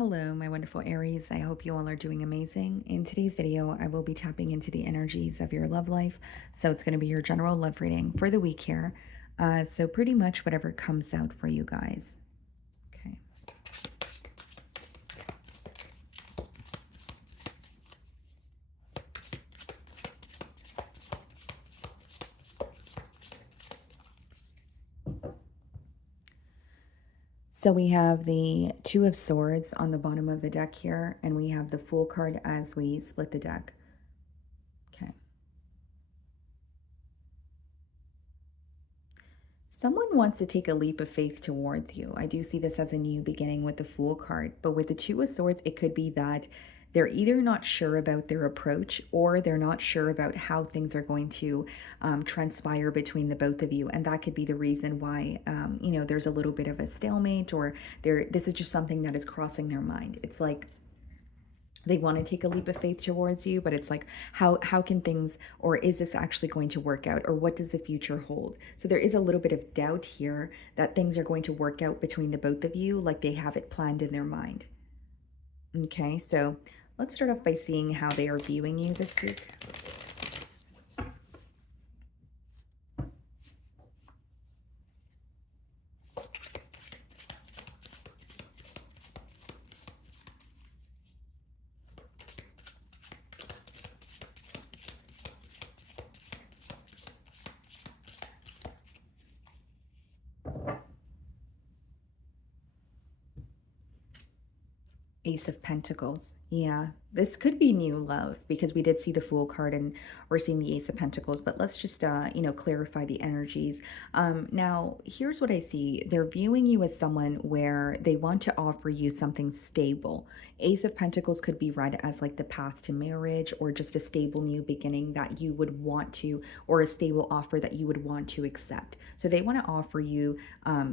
Hello, my wonderful Aries. I hope you all are doing amazing. In today's video, I will be tapping into the energies of your love life. So it's going to be your general love reading for the week here. So pretty much whatever comes out for you guys. Okay. So we have the Two of Swords on the bottom of the deck here, and we have the Fool card as we split the deck. Okay. Someone wants to take a leap of faith towards you. I do see this as a new beginning with the Fool card, but with the Two of Swords, it could be that they're either not sure about their approach or they're not sure about how things are going to transpire between the both of you. And that could be the reason why, there's a little bit of a stalemate, or this is just something that is crossing their mind. It's like they want to take a leap of faith towards you, but it's like, how can things, or is this actually going to work out, or what does the future hold? So there is a little bit of doubt here that things are going to work out between the both of you like they have it planned in their mind. Okay, so let's start off by seeing how they are viewing you this week. Ace of Pentacles. Yeah, this could be new love because we did see the Fool card and we're seeing the Ace of Pentacles, but let's just, clarify the energies. Now, here's what I see. They're viewing you as someone where they want to offer you something stable. Ace of Pentacles could be read as like the path to marriage or just a stable new beginning that you would want to, or a stable offer that you would want to accept. So they want to offer you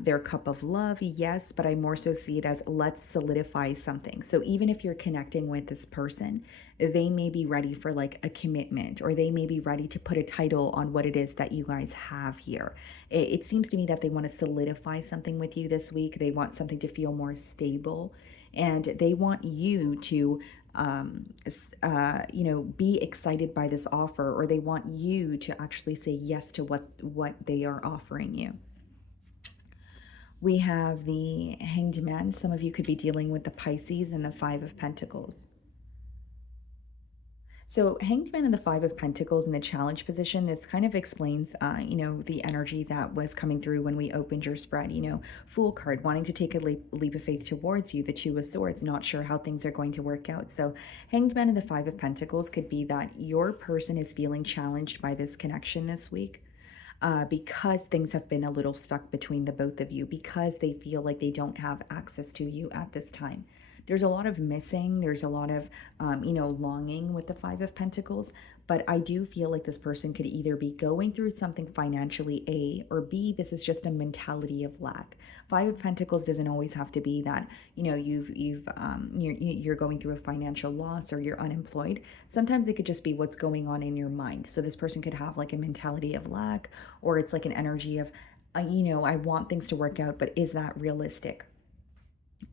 their cup of love, yes, but I more so see it as let's solidify something. So even if you're connecting with this person, they may be ready for like a commitment, or they may be ready to put a title on what it is that you guys have here. It seems to me that they want to solidify something with you this week. They want something to feel more stable, and they want you to be excited by this offer, or they want you to actually say yes to what they are offering you. We have the Hanged Man. Some of you could be dealing with the Pisces and the Five of Pentacles. So Hanged Man and the Five of Pentacles in the challenge position, this kind of explains, the energy that was coming through when we opened your spread. Fool card, wanting to take a leap of faith towards you. The Two of Swords, not sure how things are going to work out. So Hanged Man and the Five of Pentacles could be that your person is feeling challenged by this connection this week. Because things have been a little stuck between the both of you, because they feel like they don't have access to you at this time. There's a lot of missing. There's a lot of, longing with the Five of Pentacles. But I do feel like this person could either be going through something financially, A, or B, this is just a mentality of lack. Five of Pentacles doesn't always have to be that, you're going through a financial loss or you're unemployed. Sometimes it could just be what's going on in your mind. So this person could have like a mentality of lack, or it's like an energy of, I want things to work out, but is that realistic?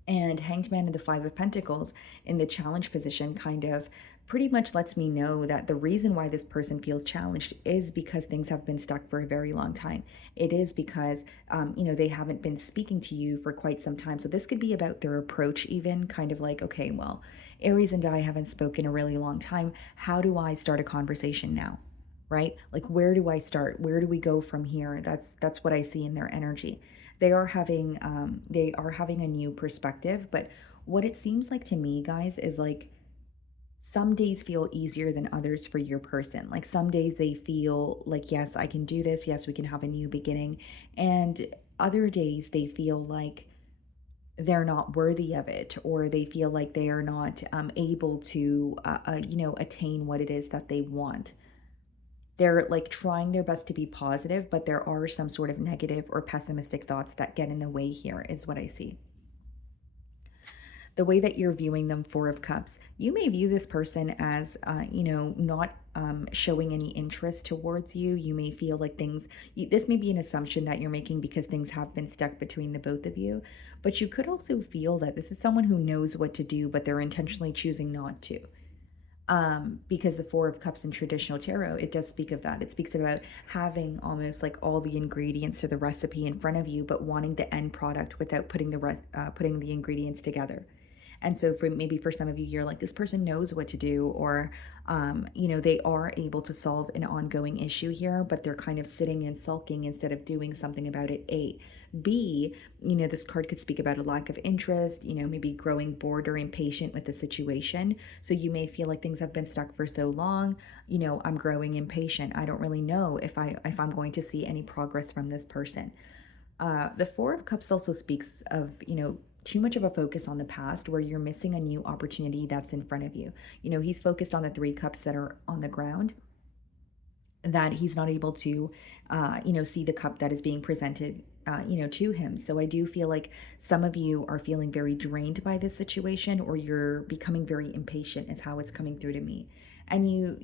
And Hanged Man and the Five of Pentacles in the challenge position kind of pretty much lets me know that the reason why this person feels challenged is because things have been stuck for a very long time. It is because, they haven't been speaking to you for quite some time. So this could be about their approach, even kind of like, okay, well, Aries and I haven't spoken a really long time. How do I start a conversation now? Right? Like, where do I start? Where do we go from here? That's what I see in their energy. They are having a new perspective, but what it seems like to me, guys, is like some days feel easier than others for your person. Like some days they feel like, yes, I can do this. Yes, we can have a new beginning. And other days they feel like they're not worthy of it, or they feel like they are not able to, attain what it is that they want. They're like trying their best to be positive, but there are some sort of negative or pessimistic thoughts that get in the way here, is what I see. The way that you're viewing them, Four of Cups, you may view this person as, not showing any interest towards you. You may feel like this may be an assumption that you're making because things have been stuck between the both of you. But you could also feel that this is someone who knows what to do, but they're intentionally choosing not to. Because the Four of Cups in traditional tarot, it does speak of that. It speaks about having almost like all the ingredients to the recipe in front of you, but wanting the end product without putting the ingredients together. And so for maybe for some of you, you're like, this person knows what to do, or they are able to solve an ongoing issue here, but they're kind of sitting and sulking instead of doing something about it. A. B, this card could speak about a lack of interest, maybe growing bored or impatient with the situation. So you may feel like things have been stuck for so long, I'm growing impatient. I don't really know if I'm going to see any progress from this person. The Four of Cups also speaks of, too much of a focus on the past where you're missing a new opportunity that's in front of you. He's focused on the three cups that are on the ground, that he's not able to, see the cup that is being presented, to him. So I do feel like some of you are feeling very drained by this situation, or you're becoming very impatient, is how it's coming through to me. And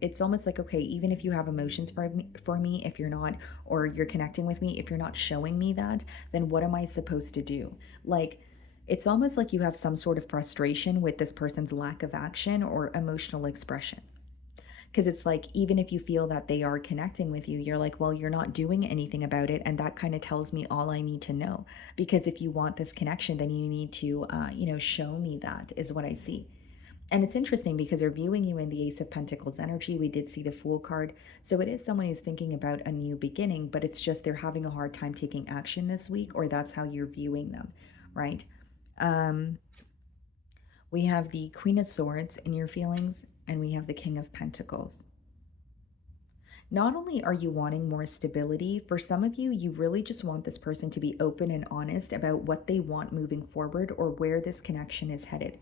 it's almost like, okay, even if you have emotions for me, if you're not, or you're connecting with me, if you're not showing me that, then what am I supposed to do? Like, it's almost like you have some sort of frustration with this person's lack of action or emotional expression. Because it's like, even if you feel that they are connecting with you, you're like, well, you're not doing anything about it. And that kind of tells me all I need to know. Because if you want this connection, then you need to, show me that, is what I see. And it's interesting because they're viewing you in the Ace of Pentacles energy. We did see the Fool card. So it is someone who's thinking about a new beginning, but it's just they're having a hard time taking action this week, or that's how you're viewing them, right? Um, we have the Queen of Swords in your feelings, and we have the King of Pentacles. Not only are you wanting more stability, for some of you, you really just want this person to be open and honest about what they want moving forward, or where this connection is headed.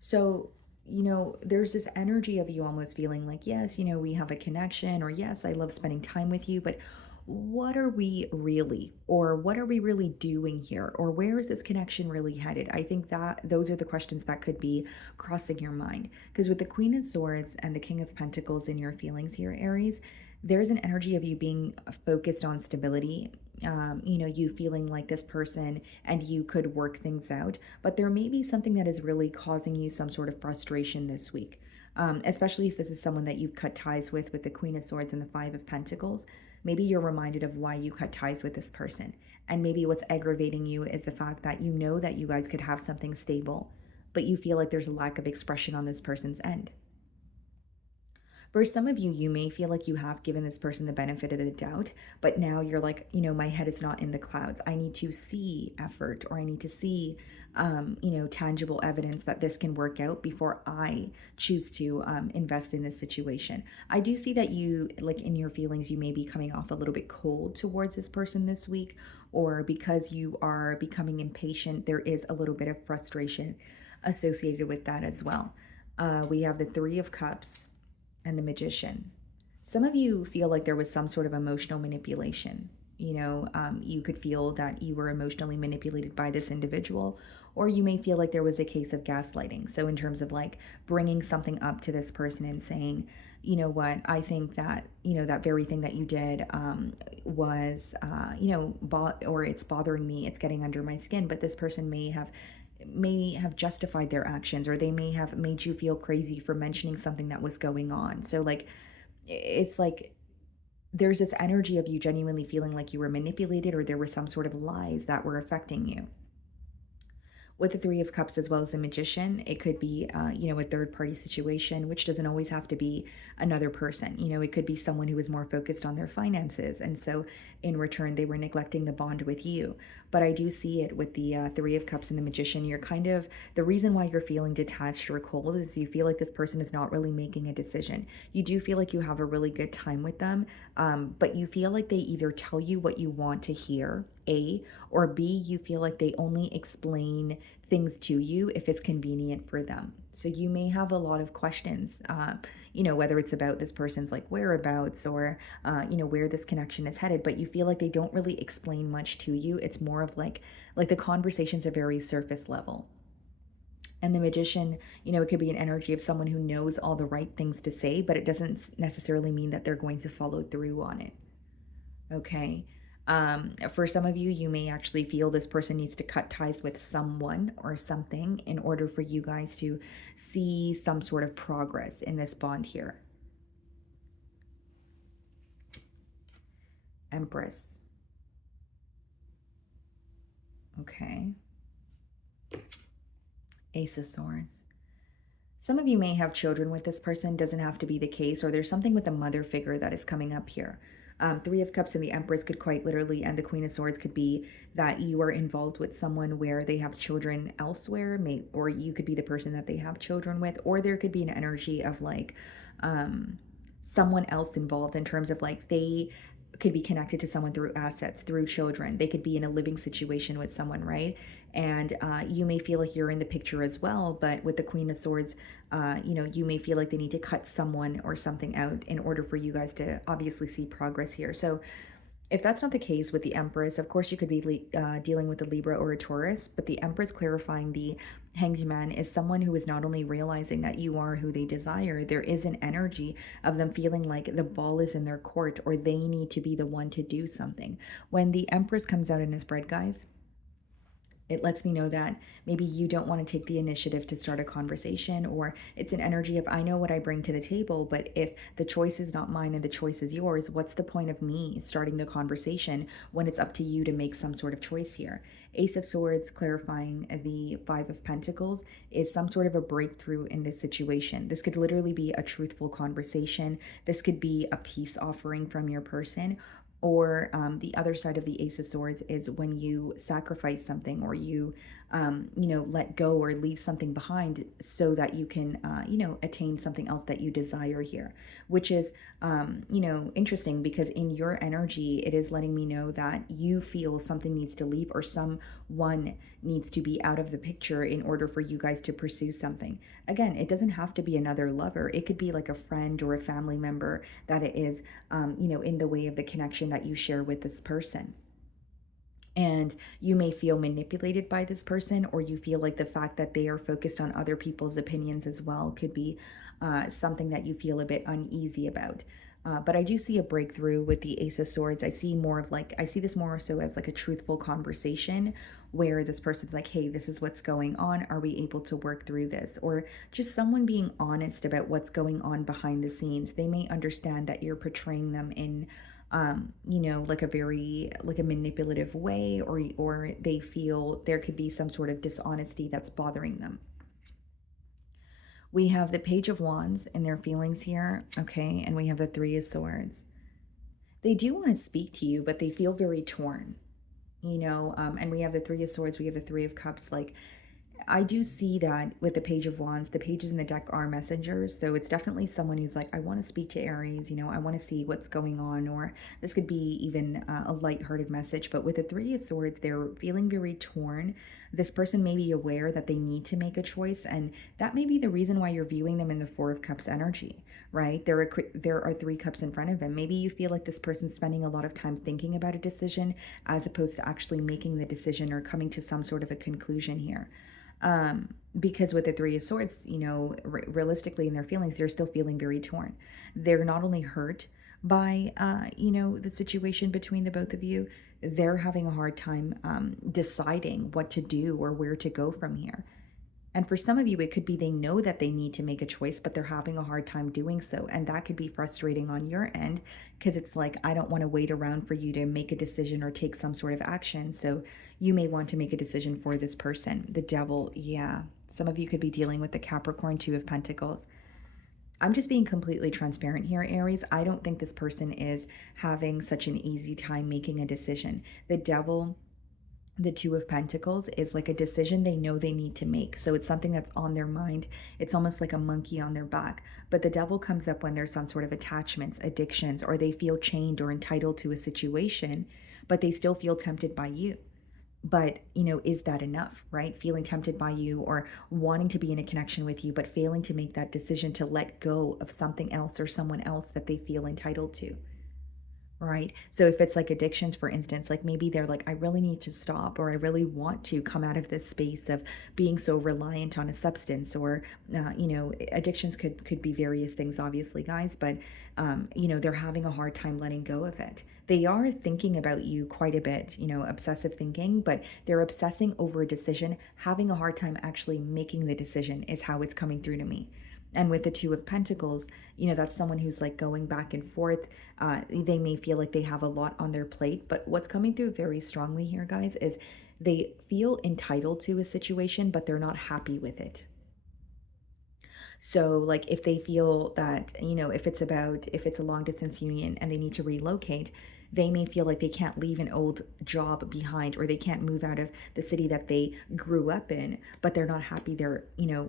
So, there's this energy of you almost feeling like, yes, we have a connection, or yes, I love spending time with you, but what are we really, or what are we really doing here, or where is this connection really headed? I think that those are the questions that could be crossing your mind, because with the Queen of Swords and the King of Pentacles in your feelings here, Aries, there's an energy of you being focused on stability. You feeling like this person and you could work things out, but there may be something that is really causing you some sort of frustration this week. Especially if this is someone that you've cut ties with the Queen of Swords and the Five of Pentacles. Maybe you're reminded of why you cut ties with this person. And maybe what's aggravating you is the fact that you know that you guys could have something stable, but you feel like there's a lack of expression on this person's end. For some of you, you may feel like you have given this person the benefit of the doubt, but now you're like, my head is not in the clouds. I need to see effort, or I need to see, tangible evidence that this can work out before I choose to invest in this situation. I do see that you, like in your feelings, you may be coming off a little bit cold towards this person this week, or because you are becoming impatient, there is a little bit of frustration associated with that as well. We have the Three of Cups and the Magician. Some of you feel like there was some sort of emotional manipulation. You could feel that you were emotionally manipulated by this individual, or you may feel like there was a case of gaslighting. So, in terms of like bringing something up to this person and saying, you know what, I think that, that very thing that you did was, or it's bothering me, it's getting under my skin, but this person may have justified their actions, or they may have made you feel crazy for mentioning something that was going on. So like, it's like there's this energy of you genuinely feeling like you were manipulated, or there were some sort of lies that were affecting you. With the Three of Cups as well as the Magician, it could be, a third party situation, which doesn't always have to be another person. It could be someone who is more focused on their finances. And so in return, they were neglecting the bond with you. But I do see it with the Three of Cups and the Magician. You're kind of, the reason why you're feeling detached or cold is you feel like this person is not really making a decision. You do feel like you have a really good time with them, but you feel like they either tell you what you want to hear, A, or B, you feel like they only explain things to you if it's convenient for them. So you may have a lot of questions, whether it's about this person's like whereabouts, or, where this connection is headed, but you feel like they don't really explain much to you. It's more of like the conversations are very surface level. And the magician, it could be an energy of someone who knows all the right things to say, but it doesn't necessarily mean that they're going to follow through on it. Okay. For some of you, you may actually feel this person needs to cut ties with someone or something in order for you guys to see some sort of progress in this bond here. Empress. Okay. Ace of Swords. Some of you may have children with this person, doesn't have to be the case, or there's something with a mother figure that is coming up here. Three of Cups and the Empress could quite literally, and the Queen of Swords could be that you are involved with someone where they have children elsewhere, or you could be the person that they have children with, or there could be an energy of like someone else involved in terms of like they could be connected to someone through assets, through children. They could be in a living situation with someone, right? And you may feel like you're in the picture as well, but with the Queen of Swords, you may feel like they need to cut someone or something out in order for you guys to obviously see progress here. So if that's not the case with the Empress, of course you could be dealing with a Libra or a Taurus, but the Empress clarifying the Hanged Man is someone who is not only realizing that you are who they desire, there is an energy of them feeling like the ball is in their court or they need to be the one to do something. When the Empress comes out in his bread, guys, it lets me know that maybe you don't want to take the initiative to start a conversation, or it's an energy of I know what I bring to the table, but if the choice is not mine and the choice is yours, what's the point of me starting the conversation when it's up to you to make some sort of choice here? Ace of Swords clarifying the Five of Pentacles is some sort of a breakthrough in this situation. This could literally be a truthful conversation. This could be a peace offering from your person, or the other side of the Ace of Swords is when you sacrifice something, or you let go or leave something behind so that you can attain something else that you desire here, which is interesting because in your energy it is letting me know that you feel something needs to leave or someone needs to be out of the picture in order for you guys to pursue something. Again, it doesn't have to be another lover. It could be like a friend or a family member that it is in the way of the connection that you share with this person. And you may feel manipulated by this person, or you feel like the fact that they are focused on other people's opinions as well could be something that you feel a bit uneasy about. But I do see a breakthrough with the Ace of Swords. I see this more so as like a truthful conversation where this person's like, hey, this is what's going on. Are we able to work through this? Or just someone being honest about what's going on behind the scenes. They may understand that you're portraying them in like a manipulative way, or they feel there could be some sort of dishonesty that's bothering them. We have the Page of Wands and their feelings here, okay, and we have the Three of Swords. They do want to speak to you, but they feel very torn, and we have the Three of Swords, we have the Three of Cups. Like, I do see that with the Page of Wands, the pages in the deck are messengers. So it's definitely someone who's like, I want to speak to Aries, I want to see what's going on. Or this could be even a lighthearted message. But with the Three of Swords, they're feeling very torn. This person may be aware that they need to make a choice. And that may be the reason why you're viewing them in the Four of Cups energy, right? There are Three Cups in front of him. Maybe you feel like this person's spending a lot of time thinking about a decision as opposed to actually making the decision or coming to some sort of a conclusion here. Because with the Three of Swords, realistically in their feelings, they're still feeling very torn. They're not only hurt by, the situation between the both of you, they're having a hard time deciding what to do or where to go from here. And for some of you, it could be they know that they need to make a choice, but they're having a hard time doing so. And that could be frustrating on your end because it's like, I don't want to wait around for you to make a decision or take some sort of action. So you may want to make a decision for this person. The Devil, yeah. Some of you could be dealing with the Capricorn, Two of Pentacles. I'm just being completely transparent here, Aries. I don't think this person is having such an easy time making a decision. The Devil, the Two of Pentacles, is like a decision they know they need to make. So it's something that's on their mind. It's almost like a monkey on their back. But the Devil comes up when there's some sort of attachments, addictions, or they feel chained or entitled to a situation, but they still feel tempted by you. But, is that enough, right? Feeling tempted by you or wanting to be in a connection with you, but failing to make that decision to let go of something else or someone else that they feel entitled to. Right. So if it's like addictions, for instance, like maybe they're like, I really need to stop, or I really want to come out of this space of being so reliant on a substance, or addictions could be various things, obviously, guys. But they're having a hard time letting go of it. They are thinking about you quite a bit, obsessive thinking, but they're obsessing over a decision, having a hard time actually making the decision is how it's coming through to me. And with the Two of Pentacles, that's someone who's like going back and forth. They may feel like they have a lot on their plate, but what's coming through very strongly here, guys, is they feel entitled to a situation, but they're not happy with it. So, like, if they feel that, if it's a long distance union and they need to relocate, they may feel like they can't leave an old job behind, or they can't move out of the city that they grew up in, but they're not happy there,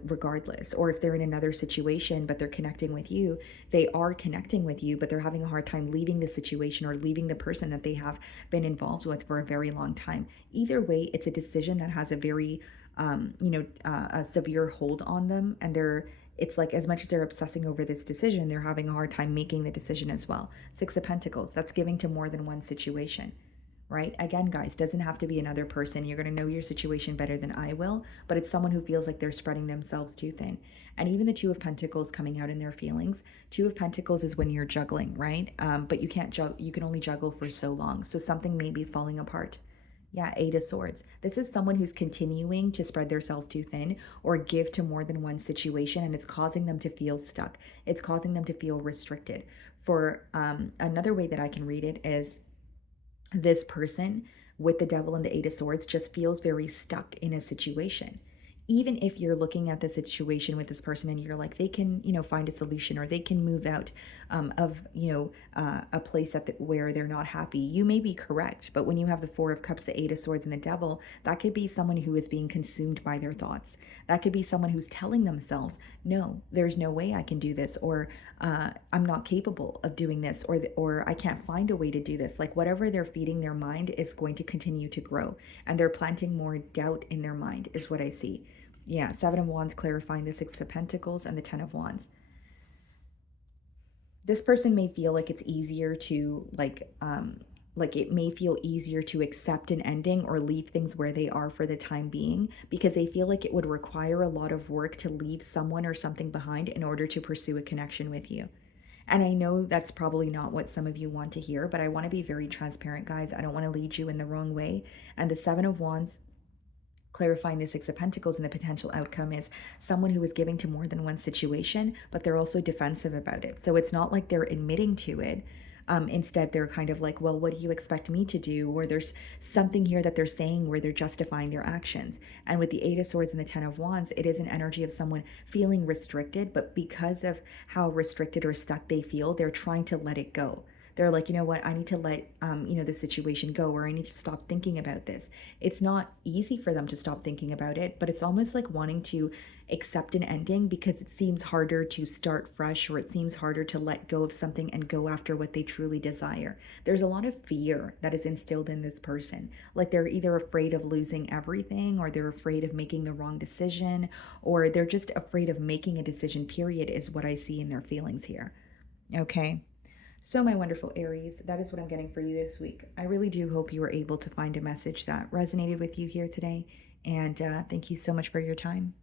regardless. Or if they're in another situation, but they're connecting with you, they are connecting with you, but they're having a hard time leaving the situation or leaving the person that they have been involved with for a very long time. Either way, it's a decision that has a very, a severe hold on them, and it's like as much as they're obsessing over this decision, they're having a hard time making the decision as well. Six of Pentacles, that's giving to more than one situation, right? Again, guys, doesn't have to be another person. You're going to know your situation better than I will, but it's someone who feels like they're spreading themselves too thin. And even the Two of Pentacles coming out in their feelings. Two of Pentacles is when you're juggling, right? But you can't juggle, you can only juggle for so long. So something may be falling apart. Yeah, Eight of Swords. This is someone who's continuing to spread themselves too thin or give to more than one situation, and it's causing them to feel stuck. It's causing them to feel restricted. For another way that I can read it is this person with the Devil and the Eight of Swords just feels very stuck in a situation. Even if you're looking at the situation with this person and you're like, they can, find a solution, or they can move out of, a place where they're not happy, you may be correct. But when you have the Four of Cups, the Eight of Swords, and the Devil, that could be someone who is being consumed by their thoughts. That could be someone who's telling themselves, no, there's no way I can do this, or I'm not capable of doing this, or I can't find a way to do this. Like whatever they're feeding their mind is going to continue to grow, and they're planting more doubt in their mind, is what I see. Yeah, Seven of Wands clarifying the Six of Pentacles and the Ten of Wands. This person may feel like it's easier to like it may feel easier to accept an ending or leave things where they are for the time being, because they feel like it would require a lot of work to leave someone or something behind in order to pursue a connection with you. And I know that's probably not what some of you want to hear, but I want to be very transparent, guys. I don't want to lead you in the wrong way. And the Seven of Wands clarifying the Six of Pentacles, and the potential outcome is someone who is giving to more than one situation, but they're also defensive about it. So it's not like they're admitting to it. Instead, they're kind of like, well, what do you expect me to do? Or there's something here that they're saying where they're justifying their actions. And with the Eight of Swords and the Ten of Wands, it is an energy of someone feeling restricted, but because of how restricted or stuck they feel, they're trying to let it go. They're like, you know what, I need to let the situation go, or I need to stop thinking about this. It's not easy for them to stop thinking about it, but it's almost like wanting to accept an ending because it seems harder to start fresh, or it seems harder to let go of something and go after what they truly desire. There's a lot of fear that is instilled in this person. Like they're either afraid of losing everything, or they're afraid of making the wrong decision, or they're just afraid of making a decision, period, is what I see in their feelings here. Okay. So, my wonderful Aries, that is what I'm getting for you this week. I really do hope you were able to find a message that resonated with you here today. And thank you so much for your time.